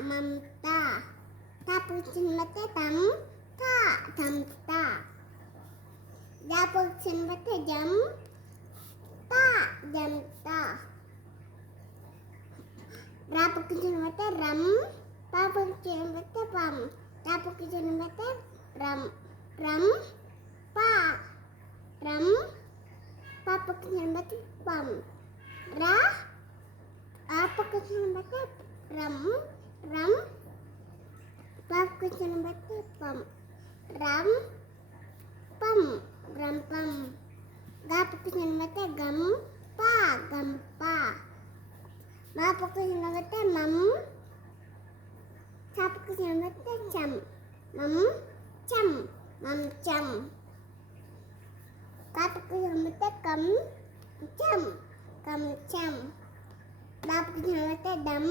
మమతా తాపుచ్చినతే తం తా తంతా జాపుచ్చినతే జం తా జంతా రాపుచ్చినతే రం పాపుచ్చినతే పం రాపుచ్చినతే రం రం పా రం పాపుచ్చినతే పం రా ఆపుచ్చినతే రం రం పాపుచ్చినతే పం రం పం రం పం గాపుచ్చినతే గం పా గం పా మాపుచ్చినతే మం చాపుచ్చినతే చం మం చం మం చం కాపుచ్చినతే కం చం కం చం దాపుచ్చినతే దం